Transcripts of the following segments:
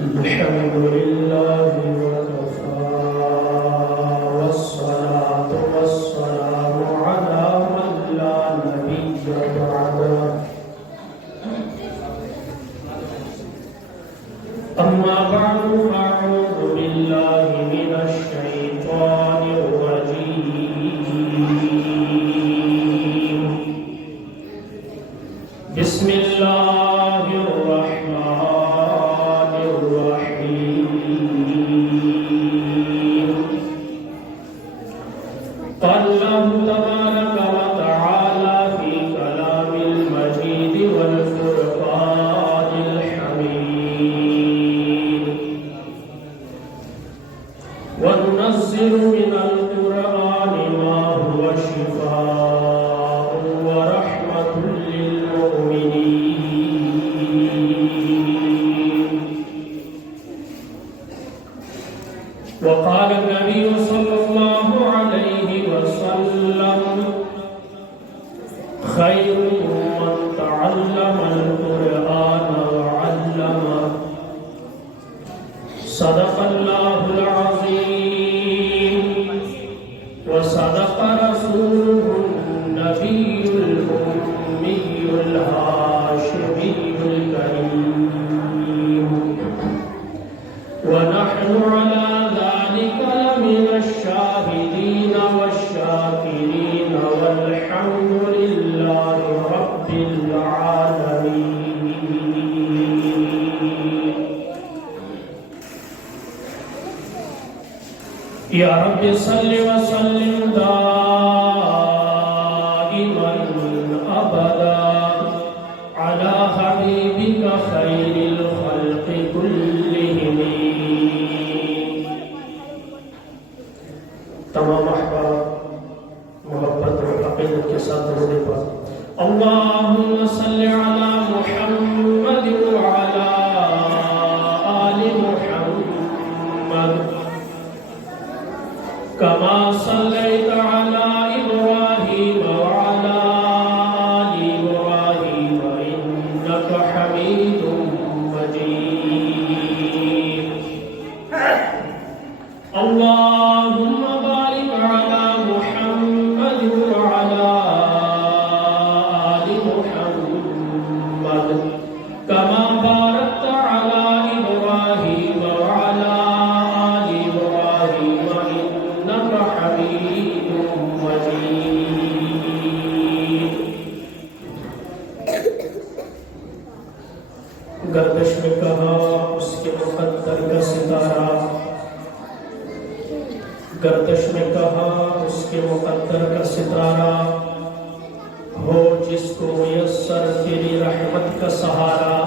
الحمد لله وكفى والصلاة والسلام على من لا نبي بعده أما بعد فأعوذ بالله من الشيطان الرجيم بسم الله الرحمن الرحيم قال الله تبارك وتعالى في كلام المجيد والفرقان الحميد وننزل من القرآن ما هو شفاء ورحمة للمؤمنين وقال النبي صلى الله عليه وسلم خيركم من تعلم القرآن وعلمه صدق الله العظيم وصدق رسوله النبي الأمي الهاشمي الكريم ونحن على ذلك لمن الشاهدين والشاكرين والحمد لله رب العالمين يا رب صل وسلم دائما أبدا على حبيبك خير الخلق كلهم تمام احباب محبت اور عقیدت کے ساتھ درود پاک اللهم صل على محمد وعلى آل محمد كما صليت على إبراهيم وعلى آل إبراهيم إنك حميد مجيد اللهم بارك على محمد وعلى آل محمد كما باركت على إبراهيم وعلى آل إبراهيم إنك حميد مجيد گردش میں کہا اس کے مقدر کا ستارہ گردش میں کہا اس کے مقدر کا ستارہ ہو جس کو میسر تیری رحمت کا سہارا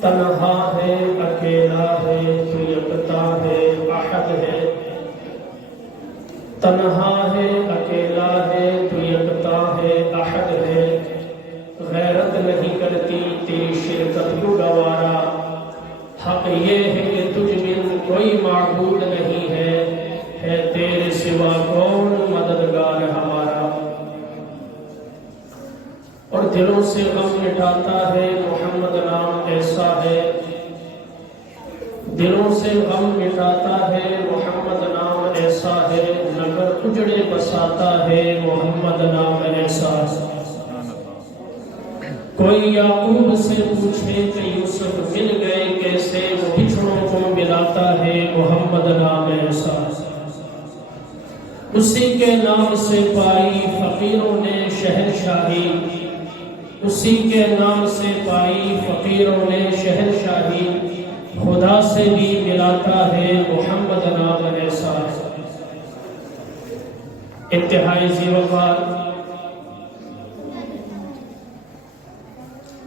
تنہا ہے اکیلا ہے تو یکتا ہے احد ہے تنہا ہے اکیلا ہے تو یکتا ہے احد ہے غیرت نہیں کرتی تیری شرکت کو گوارا حق یہ ہے کہ تجھ بن کوئی معبود نہیں ہے تیرے سوا کون مددگار ہمارا اور دلوں سے غم مٹاتا ہے محمد نام ایسا ہے دلوں سے غم مٹاتا ہے محمد نام ایسا ہے نگر اجڑے بساتا ہے محمد نام ایسا ہے کوئی یعقوب سے پوچھے کہ یوسف مل گئے کیسے وہ بچھڑوں کو ملاتا ہے محمد نام ایسا اسی کے نام سے پائی فقیروں نے شہنشاہی اسی کے نام سے پائی فقیروں نے شہنشاہی خدا سے بھی ملاتا ہے محمد نام ایسا انتہائی ذی وقار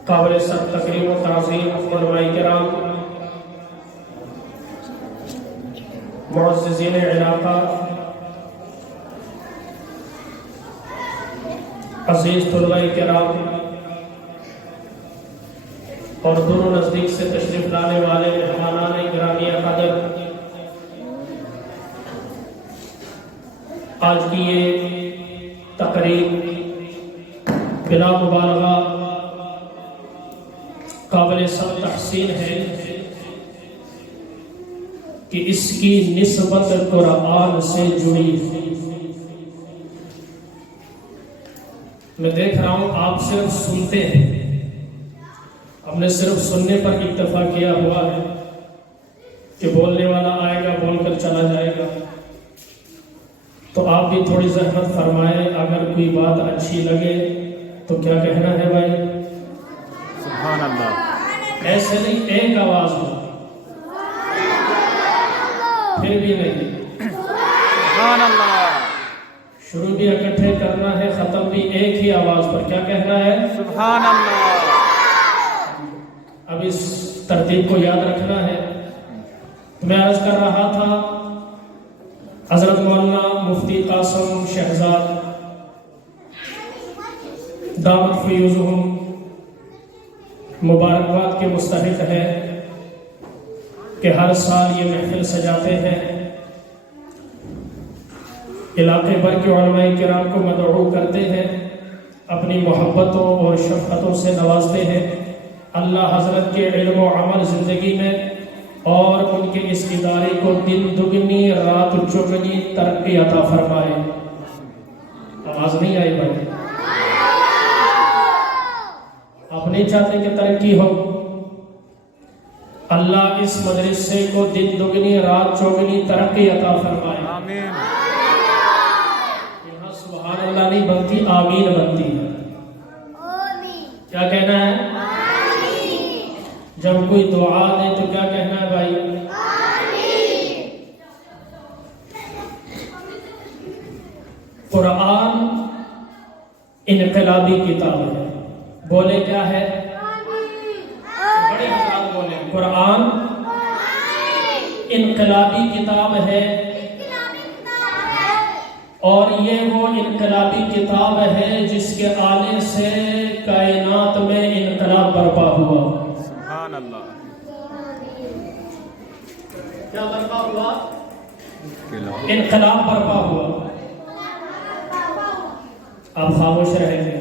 قابل سب تقریم و تعظیم علماء کرام معززین علاقہ عزیز طلباء کرام اور دور و نزدیک سے تشریف لانے والے مہمانان گرامی قدر آج کی یہ تقریب بلا مبالغہ قابل سب تحسین ہے کہ اس کی نسبت قرآن سے جڑی ہے۔ میں دیکھ رہا ہوں آپ صرف سنتے ہیں، ہم نے صرف سننے پر اکتفا کیا ہوا ہے کہ بولنے والا آئے گا بول کر چلا جائے گا۔ تو آپ بھی تھوڑی زحمت فرمائیں، اگر کوئی بات اچھی لگے تو کیا کہنا ہے بھائی؟ سبحان اللہ۔ ایسے نہیں، ایک آواز ہو، پھر بھی نہیں، سبحان اللہ۔ شروع بھی اکٹھے کرنا ہے، ختم بھی ایک ہی آواز پر۔ کیا کہنا ہے؟ سبحان اللہ۔ اب اس ترتیب کو یاد رکھنا ہے۔ تو میں عرض کر رہا تھا، حضرت مولانا مفتی قاسم شہزاد دعوت فیوزہم مبارکباد کے مستحق ہے کہ ہر سال یہ محفل سجاتے ہیں، علاقے بھر کے علماء کرام کو مدعو کرتے ہیں، اپنی محبتوں اور شفقتوں سے نوازتے ہیں۔ اللہ حضرت کے علم و عمل زندگی میں اور ان کے اس ادارے کو دن دگنی رات چگنی ترقی عطا فرمائے۔ آواز نہیں آئی بھائی؟ آپ نہیں چاہتے کہ ترقی ہو؟ اللہ اس مدرسے کو دن دگنی رات چوگنی ترقی عطا فرمائے۔ آمین۔ یہاں سبحان اللہ نہیں بنتی، آمین بنتی ہے۔ کیا کہنا ہے؟ جب کوئی دعا دے تو کیا کہنا ہے بھائی؟ قرآن انقلابی کتاب ہے، بولے کیا ہے؟ بڑے حضرات بولے، قرآن انقلابی کتاب ہے، اور یہ وہ انقلابی کتاب ہے جس کے آنے سے کائنات میں انقلاب برپا ہوا۔ سبحان اللہ۔ کیا برپا ہوا؟ انقلاب برپا ہوا۔ آپ خاموش رہیں گے۔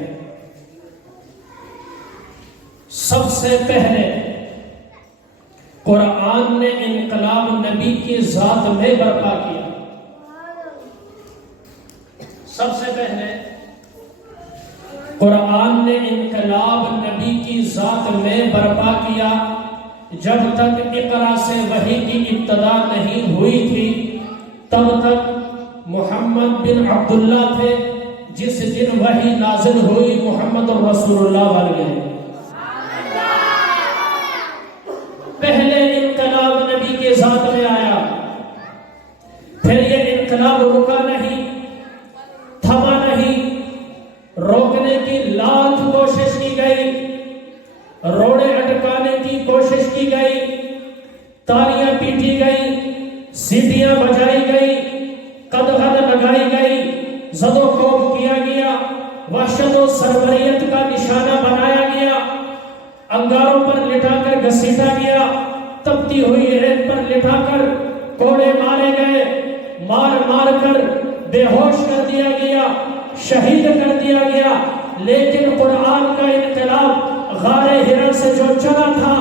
سب سے پہلے قرآن نے انقلاب نبی کی ذات میں برپا کیا۔ سب سے پہلے قرآن نے انقلاب نبی کی ذات میں برپا کیا۔ جب تک اقرا سے وحی کی ابتدا نہیں ہوئی تھی تب تک محمد بن عبداللہ تھے، جس دن وحی نازل ہوئی محمد رسول اللہ بن گئے۔ پہلے انقلاب نبی کے ذات میں آیا، پھر یہ انقلاب رکا نہیں، تھما نہیں، روکنے کی لاکھ کوشش کی گئی، روڑے اٹکانے کی کوشش کی گئی، تالیاں پیٹی گئی، سیٹیاں بجائی گئی، قدغن لگائی گئی، زد و خوف کیا گیا، وحشت و سربریت کا نشانہ بنایا گیا، انگاروں پر لٹا کر گھسیٹا گیا، تپتی ہوئی ریت پر لٹا کر کوڑے مارے گئے، مار مار کر بے ہوش کر دیا گیا، شہید کر دیا گیا۔ لیکن قرآن کا انقلاب غار ہرا سے جو چلا تھا،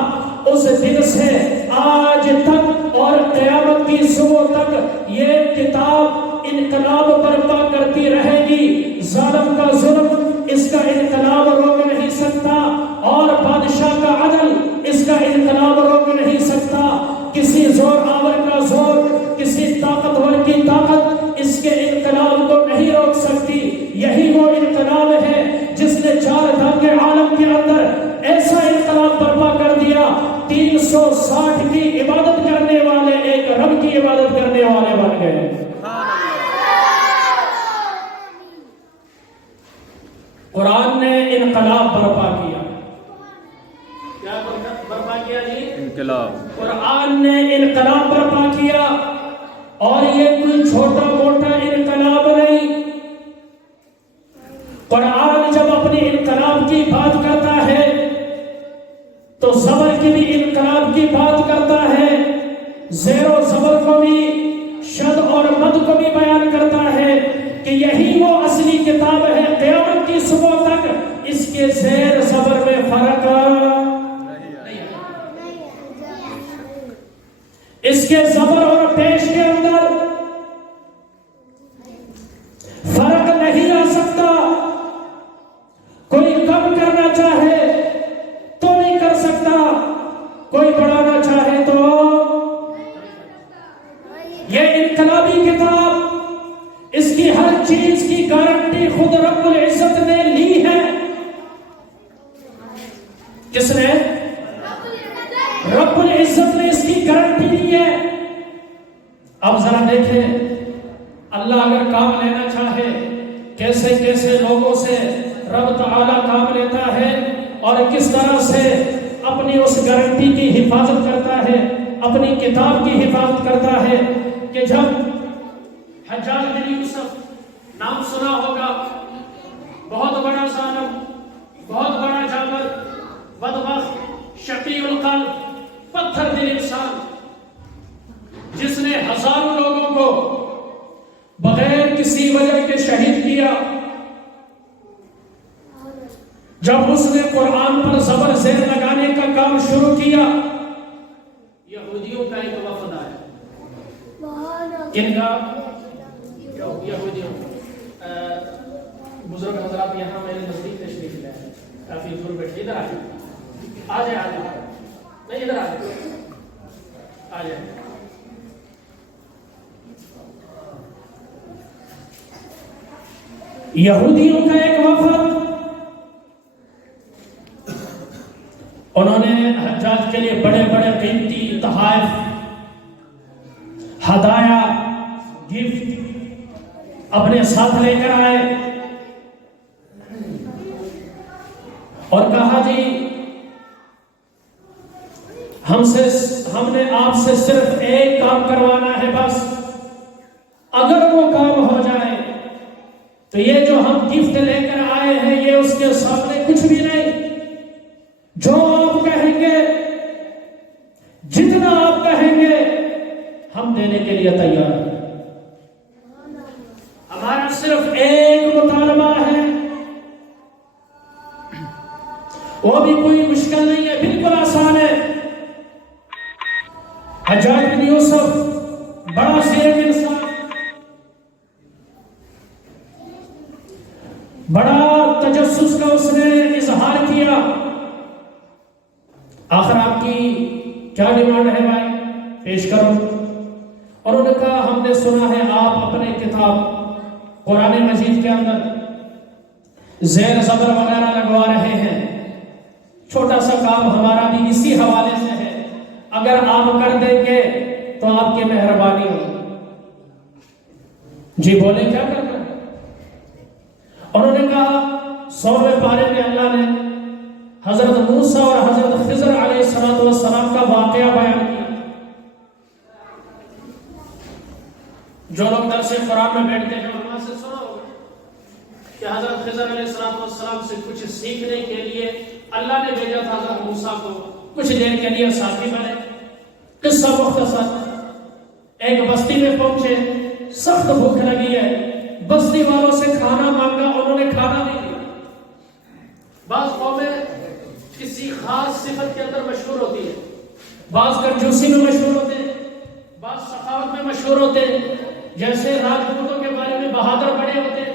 اس دن سے آج تک اور قیامت کی صبح تک یہ کتاب انقلاب برپا کرتی رہے گی۔ ظالم کا ظلم اس کا انقلاب روک نہیں سکتا، اور بادشاہ کا عدل اس کا انقلاب روک نہیں سکتا۔ کسی زور آور کا زور، کسی طاقتور کی طاقت اس کے انقلاب کو نہیں روک سکتی۔ یہی وہ انقلاب ہے جس نے چار دھام کے عالم کے اندر ایسا انقلاب برپا کر دیا، 360 کی عبادت کرنے والے ایک رب کی عبادت کرنے والے بن گئے۔ قرآن نے انقلاب برپا کیا۔ کیا برپا کیا جی؟ انقلاب۔ قرآن نے انقلاب برپا کیا، اور یہ کوئی چھوٹا موٹا انقلاب نہیں۔ قرآن جب اپنی انقلاب کی بات کرتا ہے تو زبر کی بھی انقلاب کی بات کرتا ہے، زیر و زبر کو بھی، شد اور مد کو بھی بیان کرتا ہے کہ یہی وہ اصلی کتاب ہے۔ قیامت کی صبح تک اس کے زیر زبر میں فرق نہیں۔ اس کے زبر اور پیش کے اندر فرق نہیں آ سکتا. کوئی کم کرنا چاہے تو نہیں کر سکتا، کوئی بڑھانا چاہے تو. یہ انقلابی کتاب، اس کی ہر چیز کی گارنٹی خود رب العزت نے لی ہے. کس نے؟ رب العزت نے اس کی گارنٹی لی ہے. اب ذرا دیکھیں اللہ اگر کام لینا چاہے کیسے کیسے لوگوں سے رب تعالیٰ کام لیتا ہے اور کس طرح سے اپنی اس گارنٹی کی حفاظت کرتا ہے، اپنی کتاب کی حفاظت کرتا ہے. کہ جب حجاج بن یوسف نام سنا ہوگا، بہت بڑا ظالم، بہت بڑا جابر، بدبخت، شقی القلب، پتھر دل انسان، جس نے ہزاروں لوگوں کو بغیر کسی وجہ کے شہید کیا. جب اس نے قرآن پر زبر زیر لگانے کا کام شروع کیا، یہودیوں کا ایک وفد آیا. کن کا؟ یہودیوں. بزرگ حضرات یہاں میرے نزدیک تشریف لے آئے، کافی دور بیٹھے. ادھر آ جائے، نہیں ادھر آ جائے. یہودیوں کا ایک وفد، انہوں نے حجاج کے لیے بڑے بڑے قیمتی تحائف، ہدایا، گفٹ اپنے ساتھ لے کر آئے اور کہا جی ہم نے آپ سے صرف ایک کام کروانا ہے بس. اگر وہ کام ہو جائے تو یہ جو ہم گفٹ لے کر آئے ہیں یہ اس کے سامنے کچھ بھی نہیں. جو آپ کہیں گے، جتنا آپ کہیں گے ہم دینے کے لیے تیار ہیں. ہمارا صرف ایک مطالبہ ہے، وہ بھی کوئی مشکل نہیں ہے، بالکل آسان ہے. حجاج بن یوسف بڑا زیر انسان، بڑا تجسس کا اس نے اظہار کیا. آخر آپ کی کیا ڈیمانڈ ہے بھائی، پیش کرو. اور انہوں نے کہا ہم نے سنا ہے آپ اپنے کتاب قرآن مجید کے اندر زیر زبر وغیرہ لگوا رہے ہیں. چھوٹا سا کام ہمارا بھی اسی حوالے سے ہے، اگر آپ کر دیں گے تو آپ کی مہربانی ہو. جی بولے کیا کرنا. انہوں نے کہا 100ویں پارے میں اللہ نے حضرت موسیٰ اور حضرت خضر علیہ السلام کا واقعہ بیان کیا. جو لوگ درس قرآن میں بیٹھتے ہیں وہاں سے سنا ہوگا کہ حضرت خضر علیہ السلام سے کچھ سیکھنے کے لیے اللہ نے بھیجا تھا حضرت موسیٰ کو، کچھ دیر کے لیے ساتھی بنے. قصہ مختصر، ایک بستی میں پہنچے، سخت بھوک لگی ہے، بستی والوں سے کھانا مانگا، انہوں نے کھانا نہیں دیا. بعض قومیں کسی خاص صفت کے اندر مشہور ہوتی ہے، بعض کنجوسی میں مشہور ہوتے ہیں، بعض سخاوت میں مشہور ہوتے ہیں. جیسے راجپوتوں کے بارے میں بہادر بڑے ہوتے ہیں،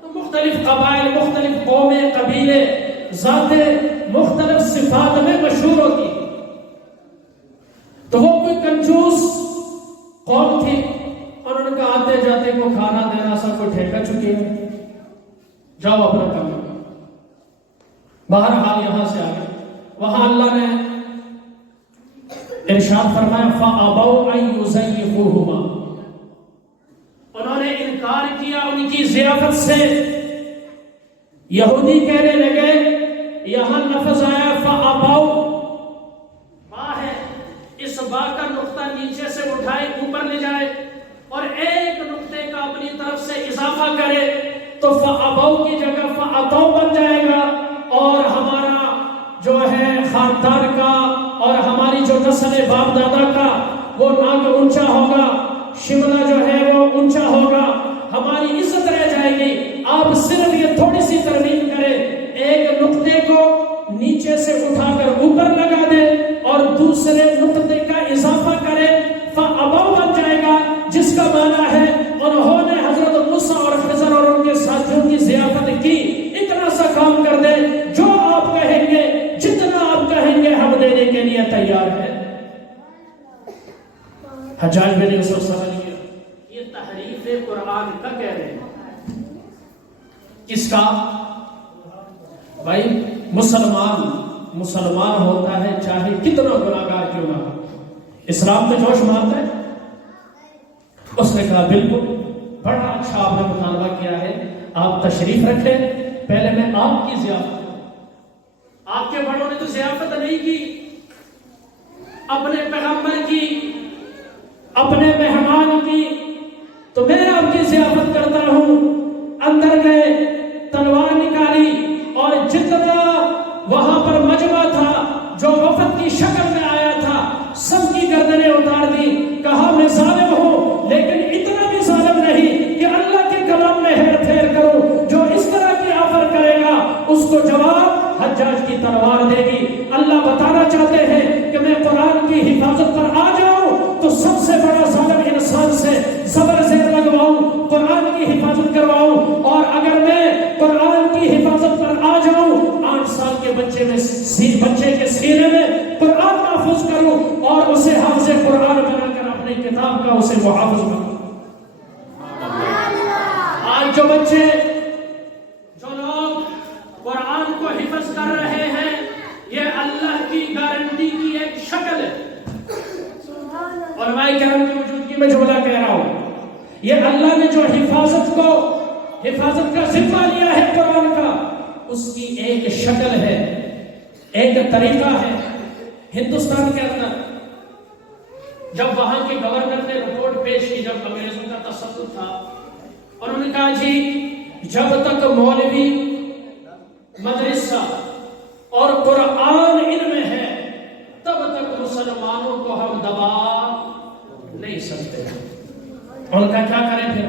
تو مختلف قبائل، مختلف قومیں، قبیلے، ذاتیں مختلف صفات میں مشہور ہوتی ہیں. تو وہ کوئی کنجوس قوم تھی، انہوں نے کہا آتے جاتے کو کھانا دینا سب کو ٹھیکا چکی ہے، جاؤ اپنا کام. بہرحال یہاں سے آگے وہاں اللہ نے ارشاد فرمایا فَأَبَوْا أَن يُزَيِّفُوهُمَا، انہوں نے انکار کیا ان کی ضیافت سے. یہودی کہنے لگے، یہاں لفظ آیا فَأَبَوْا، با ہے، اس با کا نقطہ نیچے سے اٹھائے اوپر لے جائے اور ایک نقطے کا اپنی طرف سے اضافہ کرے تو فَأَبَوْا کی جگہ فَأَتَوْا بن جائے گا، اور ہمارا جو ہے خاندان کا اور ہماری جو نسل باپ دادا کا وہ ناک اونچا ہوگا، شملہ جو ہے وہ اونچا ہوگا، ہماری عزت رہ جائے گی. آپ صرف یہ تھوڑی سی ترمیم کریں، ایک نقطے کو نیچے سے اٹھا کر اوپر لگا دیں اور دوسرے نقطے کا اضافہ کریں حجاج بن یوسف سمجھیے یہ تحریف قرآن کا کہہ رہے ہیں. کس کا؟ بھائی مسلمان ہوتا ہے چاہے کتنا گناہگار کیوں نہ ہو، اسلام میں جوش مارتا ہے. اس نے کہا بالکل، بڑا اچھا آپ نے مطالبہ کیا ہے، آپ تشریف رکھیں، پہلے میں آپ کی ضیافت. آپ کے بڑوں نے تو ضیافت نہیں کی، اپنے پیغمبر کی، اپنے مہمان کی، تو میں آپ کی ضیافت کرتا ہوں. اندر گئے، تلوار نکالی، اور جتنا وہاں پر مجمع تھا جو وفد کی شکل میں آیا تھا سب کی گردنیں اتار دی. کہا میں ظالم ہوں لیکن اتنا بھی ظالم نہیں کہ اللہ کے کلام میں ہیر پھیر کروں. جو اس طرح کی آفر کرے گا اس کو جواب حجاج کی تلوار دے گی. اللہ بتانا چاہتے ہیں کہ میں قرآن کی حفاظت پر آ جاؤں تو سب سے بڑا ظالم انسان سے زبر زیر لگواؤں، قرآن کی حفاظت کرواؤں. اور اگر میں قرآن کی حفاظت پر آ جاؤں 8 سال کے بچے کے سینے میں قرآن محفوظ کروں اور اسے حافظ قرآن بنا کر اپنی کتاب کا اسے محافظ بناؤں. آج جو بچے، جو لوگ قرآن کو حفظ کر رہے ہیں، یہ اللہ کی گارنٹی کی ایک شکل ہے. علماء کرام کی موجودگی میں جملہ کہہ رہا ہوں، یہ اللہ نے جو حفاظت کا ذمہ لیا ہے قرآن کا، اس کی ایک شکل ہے، ایک طریقہ ہے. ہندوستان کے اندر جب وہاں کے گورنر نے رپورٹ پیش کی، جب انگریزوں کا تسلط تھا، انہوں نے کہا جی جب تک مولوی، مدرسہ اور قرآن ان میں ہے تب تک مسلمانوں کو ہم دبا نہیں سکتے. ان کا کیا کریں پھر؟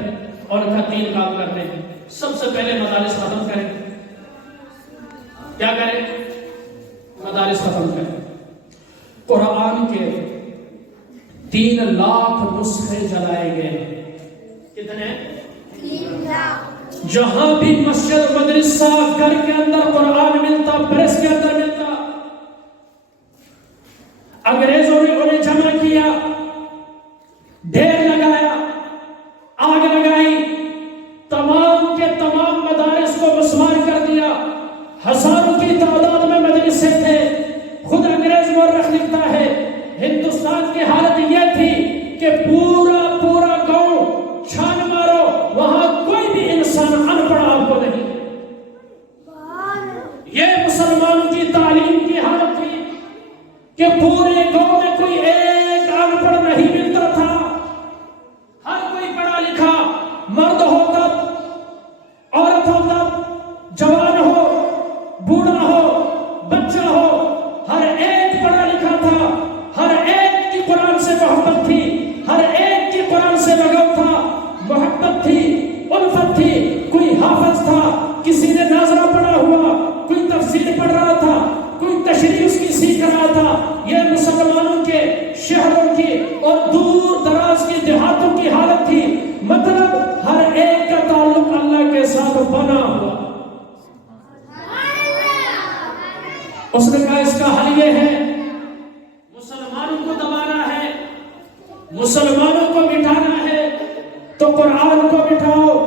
ان کا 3 کام کرنے ہیں. سب سے پہلے مدارس ختم کریں. کیا کریں؟ مدارس ختم کریں. قرآن کے 3 لاکھ نسخے جلائے گئے. کتنے؟ 3 لاکھ. جہاں بھی مسجد، مدرسہ، گھر کے اندر قرآن ملتا، پریس کے اندر ملتا، انگریزوں نے انہیں جمع کیا، ڈھیر لگایا، آگ لگائی، تمام کے تمام مدارس کو مسمار کر دیا. ہزاروں کی تعداد میں مدرسے تھے. خود انگریز مورخ لکھتا ہے ہندوستان کی حالت یہ تھی کہ پورا گاؤں چھان مارو، وہاں کوئی بھی انسان ان پڑھ آپ کو نہیں. یہ مسلمانوں کی تعلیم کی حالت تھی کہ پورے گاؤں میں کوئی ایک ان پڑھ نہیں ملتا تھا. ہر کوئی پڑھا لکھا، مرد ہو تب، عورت ہو تب، جوان ہو، بوڑھا ہو، بچہ ہو، ہر ایک پڑھا لکھا تھا. ہر ایک کی قرآن سے محبت تھی، ہر ایک کی قرآن سے لگاؤ تھا، محبت تھی، الفت تھی. کوئی حافظ تھا، کسی نے ناظرہ پڑھا ہوا، کوئی تفسیر پڑھ رہا تھا، کوئی تشریح اس کی سیکھ رہا تھا. یہ مسلمانوں کے شہروں کی اور دور دراز کی دیہاتوں کی حالت تھی. مطلب ہر ایک کا تعلق اللہ کے ساتھ بنا ہوا. اس نے کہا اس کا حل یہ ہے، مسلمانوں کو دبانا ہے، مسلمانوں کو مٹانا ہے تو قرآن کو مٹاؤ،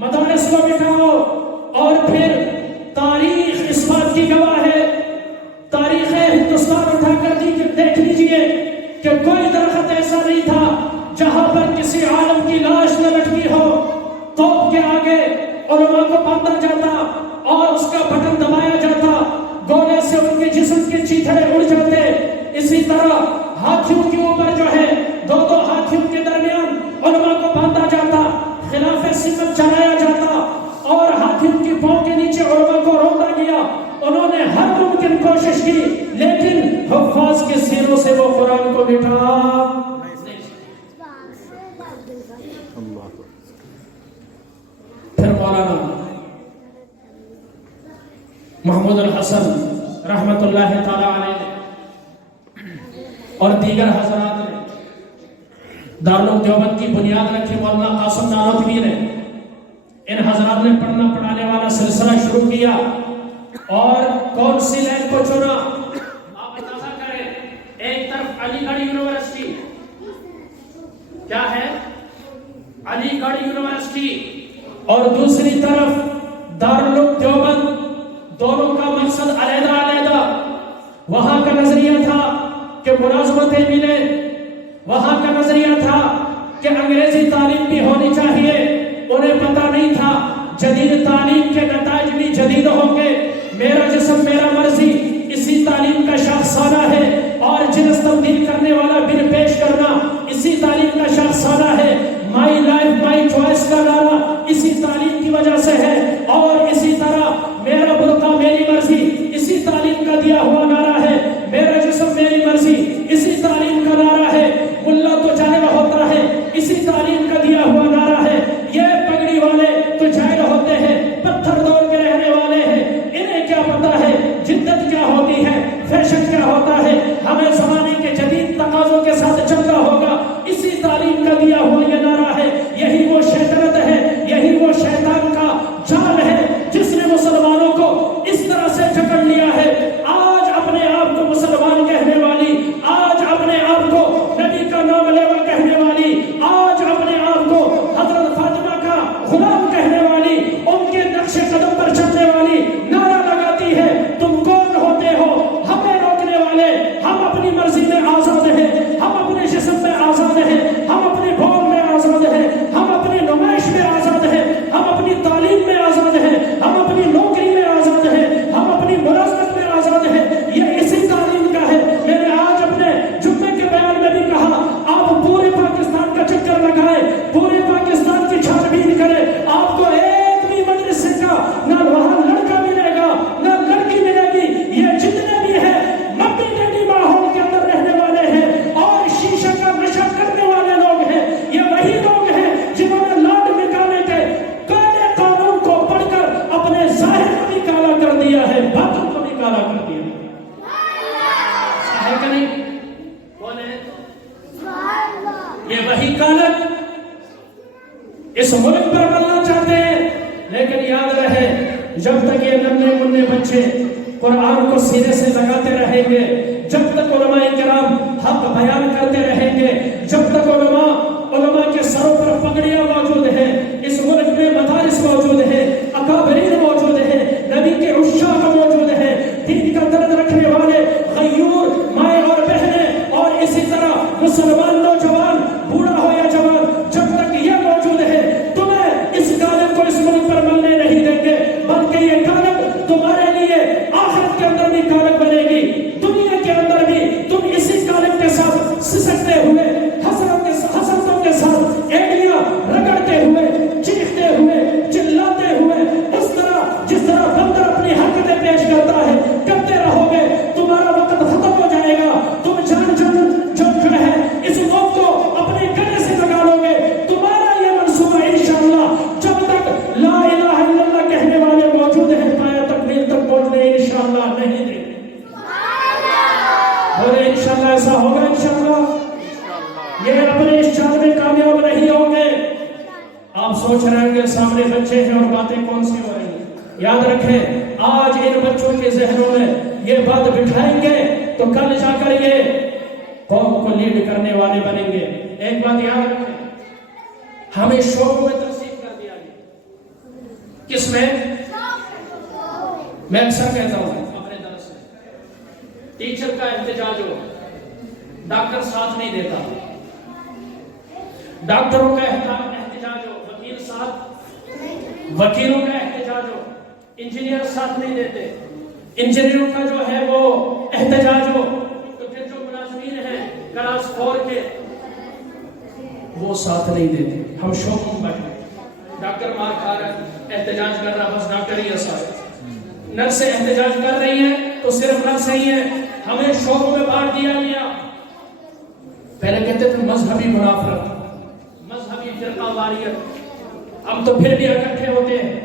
مدارس کو مٹاؤ. اور پھر تاریخ اس بات کی گواہ ہے، تاریخ ہندوستان اٹھا کر دیکھ لیجئے کہ کوئی درخت ایسا نہیں تھا جہاں پر کسی عالم کی لاش نہ لٹکی ہو. توپ کے آگے علماء کو باندھا جاتا اور اس کا بٹن دبایا جاتا، گولے سے ان کے جسم کے چیتھڑے اڑ جاتے. اسی طرح ہاتھیوں کے اوپر جو ہے 2 ہاتھیوں کے درمیان علماء کو باندھا جاتا، خلاف سمت چلایا جاتا اور ہاتھیوں کی پاؤں کے نیچے علماء کو روندا گیا. انہوں نے ہر ممکن کوشش کی لیکن حفاظ کے سینوں سے وہ قرآن کو مٹا. پھر مولانا محمود الحسن رحمت اللہ تعالی علیہ اور دیگر حضرات نے دارالعلوم دیوبند کی بنیاد رکھی. مولانا قاسم نانوتوی نے، ان حضرات نے پڑھنا پڑھانے والا سلسلہ شروع کیا اور کون سی لائن کو چنا آپ اندازہ کریں. ایک طرف علی گڑھ یونیورسٹی، کیا ہے؟ علی گڑھ یونیورسٹی اور دوسری طرف دارالعلوم دیوبند، دونوں کا مقصد علیحدہ علیحدہ۔ وہاں کا نظریہ تھا کہ ملازمتیں ملے، وہاں کا نظریہ تھا کہ انگریزی تعلیم بھی ہونی چاہیے، انہیں پتہ نہیں تھا جدید تعلیم کے نتائج بھی جدید ہوں گے۔ میرا جسم میرا مرضی اسی تعلیم کا شاخسانہ ہے، اور جنس تبدیل کرنے والا بن پیش کرنا اسی تعلیم کا شاخسانہ ہے۔ مائی لائف مائی چوائس کا نعرہ اسی تعلیم کی وجہ سے ہے، اور اسی طرح میرا برقع میری مرضی اسی تعلیم کا دیا ہوا نعرہ ہے، میرا جسم میری مرضی اسی تعلیم کا نعرہ ہے۔ ملا تو جاہل ہوتا ہے اسی تعلیم کا دیا ہوا نعرہ ہے، یہ پگڑی والے تو جاہل ہوتے ہیں، پتھر دور کے رہنے والے ہیں، انہیں کیا پتا ہے جدت کیا ہوتی ہے، فیشن کیا ہوتا ہے، ہمیں زمانے کے جدید تقاضوں کے ساتھ چلنا ہوگا، اسی تعلیم کا دیا ہوا یہ نعرہ ہے۔ یہی وہ شیطنت ہے، یہی وہ شیطان کا جال ہے جس نے مسلمانوں کو اس طرح سے جکڑ لیا ہے۔ آج اپنے آپ کو مسلمان کہنے والی، آج اپنے آپ کو نبی کا نام لیوا کہنے والی، آج اپنے آپ کو حضرت فاطمہ کا غلام کہنے والی، ان کے نقش قدم پر چلنے والی نعرہ لگاتی ہے تم کون ہوتے ہو ہمیں روکنے والے؟ ہم اپنی مرضی میں آزاد ہیں، ہم اپنے جسم میں آزاد ہیں، ہم اپنے بول میں آزاد ہیں، ہم اپنی نمائش میں آزاد ہیں، ہم اپنی تعلیم میں آزاد ہیں، ہم اپنی نوکری میں آزاد ہیں، ہم اپنی ملازمت میں آزاد ہیں، یہ اسی تعلیم کا ہے۔ میں نے آج اپنے جمعے کے بیان میں بھی کہا، آپ پورے پاکستان کا چکر لگائیں، پورے پاکستان کی چھان بین کریں، آپ کو ایک بھی مدرسے کا نہ وہاں لڑکا ملے گا نہ لڑکی ملے گی، یہ جتنے بھی ہیں مٹی ڈیڈی ماحول کے اندر رہنے والے ہیں اور شیشہ کا نشہ کرنے والے لوگ ہیں، یہ وہی لوگ ہیں جنہوں نے لاڈ نکالنے کے کالے قانون کو پڑھ کر اپنے ظاہر کو بھی کالا کر دیا ہے، باطن کو بھی کالا کر دیا ہے کہ نہیں؟ کون ہے یہ؟ وہی کالک اس ملک پر بننا چاہتے ہیں، لیکن یاد رہے جب تک یہ ننھے منھے بچے قرآن کو سینے سے لگاتے رہیں گے، جب تک علماء کرام حق بیان کرتے رہیں گے، جب تک علماء کے سروں پر پگڑیاں موجود ہیں، اس ملک میں مدارس موجود ہیں، اکابرین موجود ہیں، نبی کے عشاق موجود ہیں، دین کا درد رکھنے والے غیور مائیں اور بہنیں، اور اسی طرح مسلمان نوجوان بوڑھا ہو یا جوان، جب تک یہ موجود ہے تمہیں اس کالک کو اس ملک پر ملنے نہیں دیں گے، بلکہ یہ کالک تمہارے لیے آخرت کے اندر بھی کالک بنے گی، دنیا کے اندر بھی تم اسی کالک کے ساتھ سسکتے ہوئے، حسرتوں کے ساتھ اینڈیاں رگڑتے ہوئے، چیختے ہوئے، چلاتے ہوئے، اس طرح جس طرح بندر اپنی حرکتیں پیش کرتا ہے کرتے رہو گے، تمہارا وقت ختم ہو جائے گا، تم جان جو ہے اس موت کو اپنے گلے سے لگا لو گے، تمہارا یہ منصوبہ انشاءاللہ جب تک لا الہ الا اللہ کہنے والے موجود ہیں پایا تکمیل تک پہنچنے انشاءاللہ نہیں دیں گے۔ اور انشاءاللہ ایسا ہوگا، انشاءاللہ یہ اپنے اس چاند میں کامیاب نہیں ہوں گے۔ آپ سوچ رہے ہیں کہ سامنے بچے ہیں اور باتیں کون سی ہو رہی ہیں، یاد رکھیں آج ان بچوں کے ذہنوں میں یہ بات بٹھائیں گے تو کل جا کر یہ قوم کو لیڈ کرنے والے بنیں گے۔ ایک بات یاد رکھیں، ہمیں شوق میں تقسیم کر دیا گیا، کس میں؟ میں اکثر کہتا ہوں اپنے درس میں، ٹیچر کا احتجاج ہو ڈاکٹر ساتھ نہیں دیتا، ڈاکٹروں کا احتجاج ہو وکیل ساتھ، وکیلوں کا احتجاج ہو انجینئر ساتھ نہیں دیتے، انجینئروں کا جو ہے وہ احتجاج ہو تو پھر جو ملازمین ہیں کلاس 4 کے وہ ساتھ نہیں دیتے۔ ہم شوق میں بیٹھے، ڈاکٹر مار کھا رہا ہے، احتجاج کر رہا، بس ڈاکٹر ہی ایسا ہے، نرسیں احتجاج کر رہی ہیں تو صرف نرس ہی ہیں، ہمیں شوق میں بانٹ دیا گیا۔ پہلے کہتے تھے مذہبی منافرت، مذہبی فرقہ واریت، ہم تو پھر بھی اکٹھے ہوتے ہیں،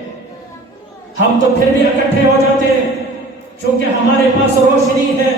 ہم تو پھر بھی اکٹھے ہو جاتے ہیں، چونکہ ہمارے پاس روشنی ہے،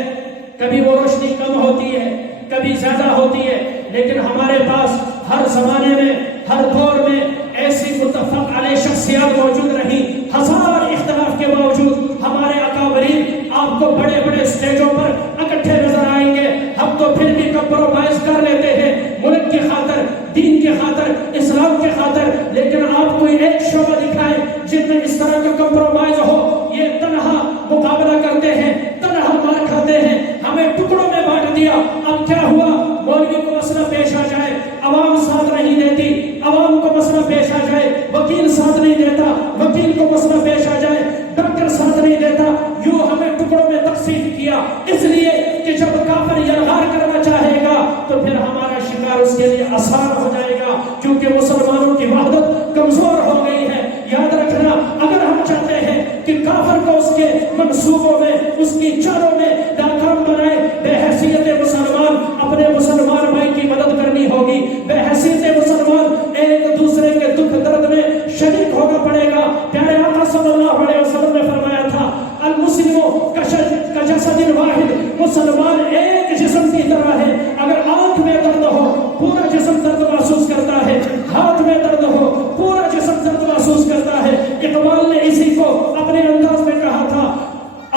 کبھی وہ روشنی کم ہوتی ہے کبھی زیادہ ہوتی ہے، لیکن ہمارے پاس ہر زمانے میں ہر دور میں ایسی متفق علیہ شخصیات موجود رہی، ہزار اختلاف کے باوجود ہمارے اکابرین آپ کو بڑے بڑے سٹیجوں پر اکٹھے نظر آئیں گے، ہم تو پھر بھی کمپرومائز کر لیتے ہیں ملک کی خاطر، دین کے خاطر، اسلام کے خاطر، لیکن آپ کوئی ایک شعبہ دکھائیں جن میں اس طرح کا کمپرومائز ہو، یہ تنہا مقابلہ کرتے ہیں، تنہا مار کھاتے ہیں، ہمیں ٹکڑوں میں بانٹ دیا۔ اب کیا ہوا؟ مولوی کو مسئلہ پیش آ جائے، عوام ساتھ نہیں دیتی، عوام کو مسئلہ پیش آ جائے، وکیل ساتھ نہیں دیتا، وکیل کو مسئلہ پیش آ جائے، ڈاکٹر ساتھ نہیں دیتا، یوں ہمیں ٹکڑوں میں تقسیم کیا، اس لیے کہ جب کافر یلغار کرنا چاہے گا تو پھر ہمارا شکار اس کے لیے آسان ہو جائے گا، کیونکہ مسلمانوں کی وحدت کمزور ہو گئی ہے۔ یاد رکھنا، اگر ہم چاہتے ہیں کہ کافر کو اس کے منصوبوں میں، اس کی چالوں میں ناکام بنائے، بے حیثیت مسلمان اپنے مسلمان بھائی کی مدد کرنی ہوگی، بے حیثیت مسلمان ایک دوسرے کے دکھ درد میں شریک ہونا پڑے گا۔ پیارے آقا صلی اللہ علیہ وسلم نے فرمایا تھا، المسلم کجسد واحد، مسلمان ایک جسم کی طرح ہے، اگر آنکھ میں درد ہو پورا جسم درد محسوس کرتا ہے، ہاتھ میں درد ہو پورا جسم درد محسوس کرتا ہے۔ اقبال نے اسی کو اپنے انداز میں کہا تھا،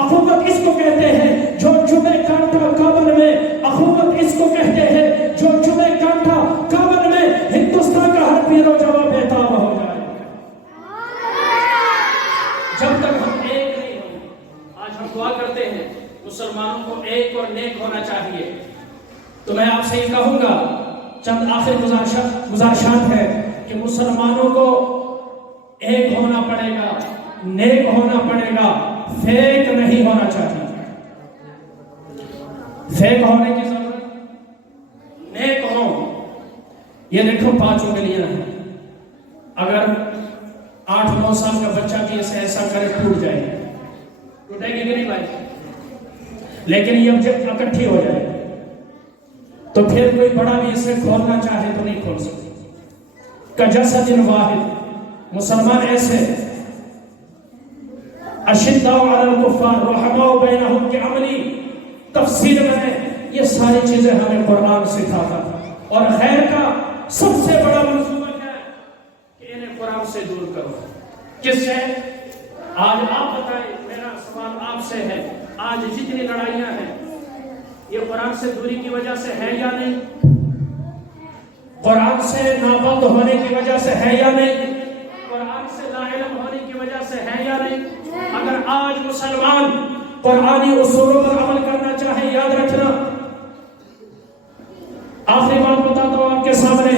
اخوت اس کو کہتے ہیں جو چبھے کانٹا کابل میں، اخوت اس کو کہتے ہیں جو چبھے کانٹا کابل میں، ہندوستان کا ہر پیر و جوان بےتاب ہو جائے۔ جب تک ہم ایک نہیں ہوں، آج ہم دعا کرتے ہیں مسلمانوں کو ایک اور نیک ہونا چاہیے، تو میں آپ سے یہ کہوں گا، چند آخر گزارشات ہے کہ مسلمانوں کو ایک ہونا پڑے گا، نیک ہونا پڑے گا، فیک نہیں ہونا چاہیے۔ فیک ہونے کی ضرورت، نیک ہو۔ یہ دیکھو 5 انگلیاں ہیں، اگر 8-9 سال کا بچہ بھی اسے ایسا کرے ٹوٹ جائے گی، ٹوٹے گی کہ نہیں بھائی؟ لیکن یہ جب اکٹھی ہو جائے تو پھر کوئی بڑا بھی اسے کھولنا چاہے تو نہیں کھول سکتا۔ کجسد واحد، مسلمان ایسے اشداء علی الکفار رحماء بینہم کے عملی تفسیر میں یہ ساری چیزیں ہمیں قرآن سکھاتا ہے۔ اور خیر کا سب سے بڑا منصوبہ کیا ہے کہ انہیں قرآن سے دور کرو۔ کس سے؟ آج آپ بتائیں، میرا سوال آپ سے ہے، آج جتنی لڑائیاں ہیں یہ قرآن سے دوری کی وجہ سے ہے یا نہیں؟ قرآن سے نابند ہونے کی وجہ سے ہے یا نہیں؟ قرآن سے لا علم ہونے کی وجہ سے ہے یا نہیں؟ اگر آج مسلمان قرآنی اصولوں پر عمل کرنا چاہے، یاد رکھنا، آخری بات بتاتا ہوں آپ کے سامنے،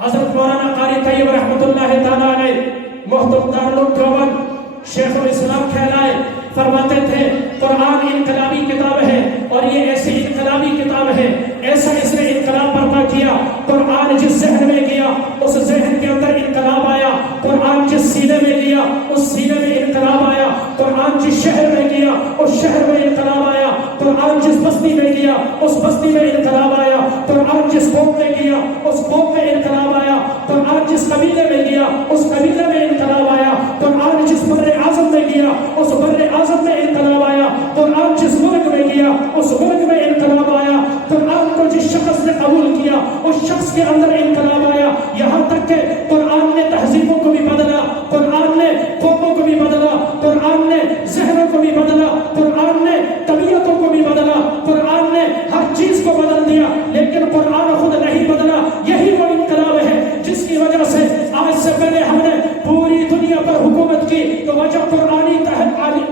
حضرت مولانا قاری طیب رحمۃ اللہ تعالیٰ علیہ محترم دارالعلوم دیوبند شیخ الاسلام کہلائے، فرماتے تھے قرآن انقلابی کتاب ہے، اور یہ ایسی انقلابی کتاب ہے، ایسا اس نے انقلاب برپا کیا، قرآن جس ذہن میں گیا اس ذہن کے اندر انقلاب آیا، قرآن جس سینے میں گیا اس سینے میں انقلاب آیا، قرآن جس شہر میں گیا اس شہر میں انقلاب آیا، قرآن جس بستی میں گیا اس بستی میں انقلاب آیا، قرآن جس قوم میں گیا اس قوم میں انقلاب آیا، قرآن جس قبیلے میں گیا اس قبیلے میں انقلاب آیا، قرآن جس بر اعظم میں گیا اس بر اعظم میں انقلاب آیا، قرآن جس ملک میں گیا اس ملک میں انقلاب آیا، قرآن کو جس شخص نے قبول کیا اس شخص کے اندر انقلاب آیا، یہاں تک کہ قرآن نے تہذیبوں کو بھی بدلا، قرآن نے قوموں کو بھی بدلا، قرآن نے ذہنوں کو بھی بدلا، قرآن نے طبیعتوں کو بھی بدلا، قرآن نے ہر چیز کو بدل دیا، لیکن قرآن خود نہیں بدلا۔ یہی وہ انقلاب ہے جس کی وجہ سے آج سے پہلے ہم نے پوری دنیا پر حکومت کی تو وجہ قرآنی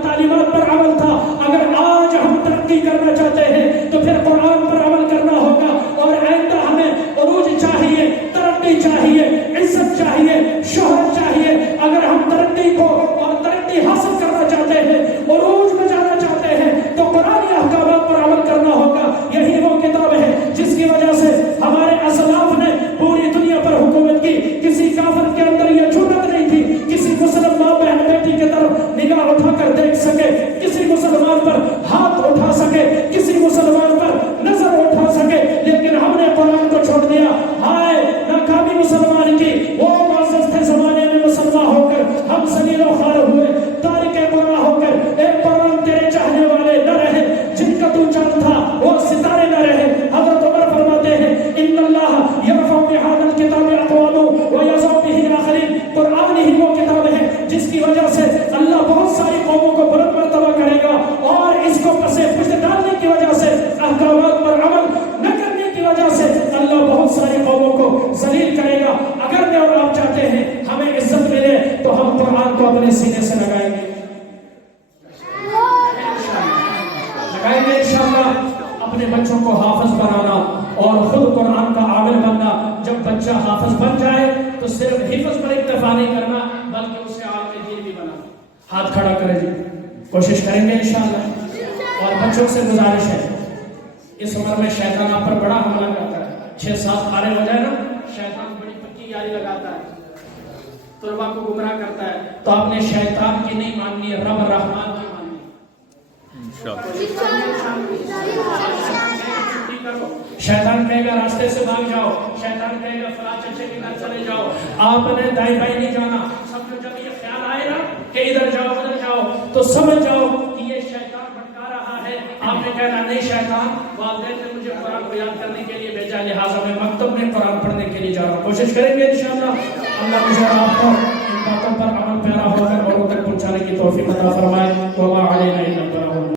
تعلیمات پر عمل تھا، اگر آج ہم ترقی کرنا چاہتے ہیں تو پھر قرآن پر عمل کرنا ہوگا، اور آئندہ ہمیں عروج چاہیے، ترقی چاہیے، عزت چاہیے، شہرت چاہیے۔ اگر ہم ترقی کو اور ترقی حاصل کرنا چاہتے ہیں، عروج میں جانا چاہتے ہیں تو قرآنی احکامات پر عمل کرنا ہوگا۔ یہی وہ کتاب ہے جس کی وجہ سے ہمارے اسلاف نے پوری دنیا پر حکومت کی، کسی کافر کے اندر یہ جرأت نہیں تھی کسی مسلم ماں بہن بیٹی کی طرف نگاہ اٹھا کر دیکھ سکے، کسی مسلمان پر ہاتھ اٹھا سکے، کسی مسلمان پر نظر اٹھا سکے، لیکن ہم نے قرآن کو چھوڑ دیا۔ ہائے ناکامی مسلمان کی، وہ معزز تھے زمانے میں مسلمان ہو کر ہم ذلیل و خوار ہوئے، تارک قرآن ہو کر، ایک قرآن تیرے چاہنے والے نہ رہے، جن کا تو چاند تھا وہ ستارے نہ رہے۔ حضرت عمر فرماتے ہیں ان اللہ یرفع بہذا الکتاب اقوام ویضع به آخرین، قرآن ہی وہ کتاب ہے جس کی وجہ سے اللہ بہت ساری قوموں کو بلند مرتبہ کرے گا، اور اس کو پس پشت ڈالنے کی وجہ سے، احکامات پر عمل نہ کرنے کی وجہ سے اللہ بہت ساری قوموں کو ذلیل کرے گا. اگر میں اور آپ چاہتے ہیں ہمیں عزت ملے تو ہم قرآن کو اپنے سینے سے لگائیں گے انشاءاللہ. اپنے بچوں کو حافظ بنانا اور خود قرآن کا عامل بننا. جب بچہ حافظ بن جائے تو صرف حفظ پر اکتفا نہیں کرنا بلکہ اسے عالم دین بھی بنانا. ہاتھ کھڑا کرے جی, کوشش کریں گے انشاءاللہ. اور بچوں سے گزارش ہے, اس عمر میں شیطان آپ پر بڑا حملہ کرتا ہے. 6-7 پارے ہو جائے نا, شیطان بڑی پکی یاری لگاتا ہے, طلباء کو گمراہ کرتا ہے. تو آپ نے شیطان کی نہیں ماننی ہے, رب رحمان کی ماننی ہے. شیطان کہے گا راستے سے بھاگ جاؤ, شیطان کہے گا فلاں چچے کے گھر چلے جاؤ, آپ نے دائیں بائیں نہیں جانا. سب کو جب یہ خیال آئے نا کہ ادھر جاؤ ادھر جاؤ تو سمجھ جاؤ کہ یہ شیطان بھٹکا رہا ہے. آپ نے کہنا نہیں, شیطان والدین نے مجھے قرآن کو یاد کرنے کے لیے بھیجا, لہٰذا میں مکتب میں قرآن پڑھنے کے لیے جا رہا ہوں. کوشش کریں گے انشاءاللہ. اللہ مجھے آپ کو ان باتوں پر عمل پیرا ہو کر اوروں تک پہنچانے کی توفیق عطا فرمائے.